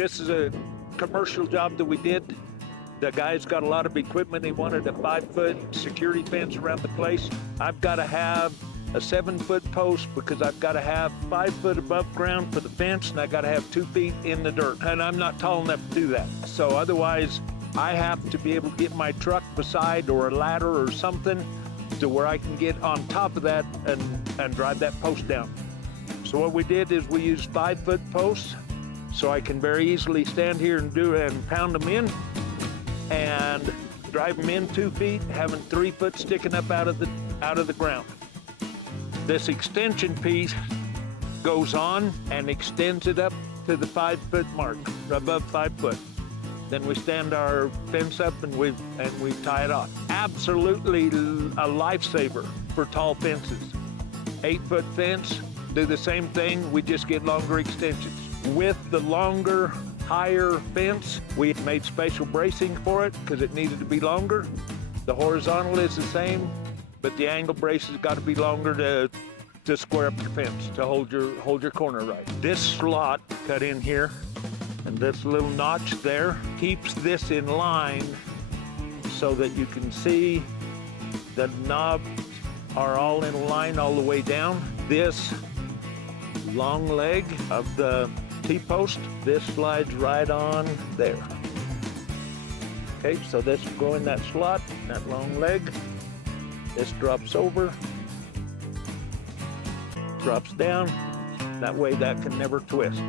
This is a commercial job that we did. The guy's got a lot of equipment. He wanted a 5-foot security fence around the place. I've got to have a 7-foot post because I've got to have 5 foot above ground for the fence, and I got to have 2 feet in the dirt. And I'm not tall enough to do that. So otherwise, I have to be able to get my truck beside or a ladder or something to where I can get on top of that and drive that post down. So what we did is we used 5-foot posts, so I can very easily stand here and pound them in and drive them in 2 feet, having 3 foot sticking up out of the ground. This extension piece goes on and extends it up to the 5-foot mark, above 5 foot. Then we stand our fence up and we tie it off. Absolutely a lifesaver for tall fences. 8-foot fence, do the same thing, we just get longer extensions. With the longer, higher fence, we made special bracing for it because it needed to be longer. The horizontal is the same, but the angle brace has got to be longer to square up your fence, to hold your corner right. This slot cut in here and this little notch there keeps this in line so that you can see the knobs are all in line all the way down. This long leg of the T-post, this slides right on there. Okay, so this will go in that slot, that long leg. This drops over, drops down. That way that can never twist.